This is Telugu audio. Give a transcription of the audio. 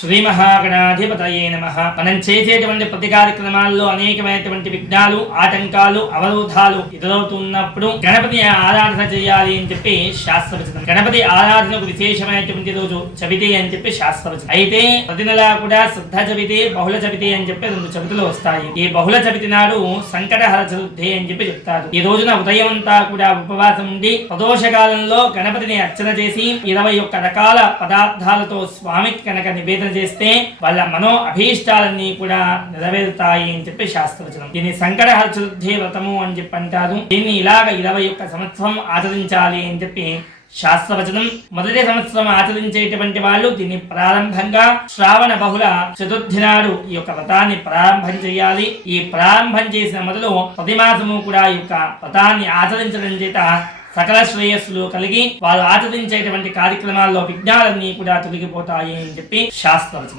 శ్రీ మహాగణాధిపతయే నమః. మనం చేసేటువంటి ప్రతి కార్యక్రమాల్లో అనేకమైనటువంటి విఘ్నాలు, ఆటంకాలు, అవరోధాలు ఎదురవుతున్నప్పుడు గణపతి ఆరాధన చేయాలి అని చెప్పి శాస్త్రవచనం. గణపతి ఆరాధనకు విశేషమైనటువంటి రోజు చవితి అని చెప్పి శాస్త్రవచనం. అయితే ప్రతి నెలా కూడా శుద్ధ చవితి, బహుళ చవితి అని చెప్పి 2 చవితులు వస్తాయి. ఈ బహుళ చవితి నాడు సంకటహర చతుర్థి అని చెప్పి చెప్తారు. ఈ రోజున ఉదయం అంతా కూడా ఉపవాసం ఉండి ప్రదోషకాలంలో గణపతిని అర్చన చేసి 21 రకాల పదార్థాలతో స్వామికి కనుక నివేదన చేస్తే వాళ్ళ మనో అభీష్టాలన్నీ కూడా నెరవేరుతాయి అని చెప్పి శాస్త్రవచనం. దీన్ని సంకటహర చతుర్థి వ్రతము అని చెప్పి అంటారు. దీన్ని ఇలాగ 21 సంవత్సరం ఆచరించాలి అని చెప్పి శాస్త్రవచనం. మొదటి సంవత్సరం ఆచరించేటువంటి వాళ్ళు దీన్ని ప్రారంభంగా శ్రావణ బహుళ చతుర్థి నాడు ఈ యొక్క వ్రతాన్ని ప్రారంభం చేయాలి. ఈ ప్రారంభం చేసిన మొదలు ప్రతి మాసము కూడా ఈ యొక్క వ్రతాన్ని ఆచరించడం చేత సకల శ్రేయస్సులు కలిగి వారు ఆచరించేటువంటి కార్యక్రమాల్లో విఘ్నాలన్నీ కూడా తొలగిపోతాయి అని చెప్పి శాస్త్రవచనం.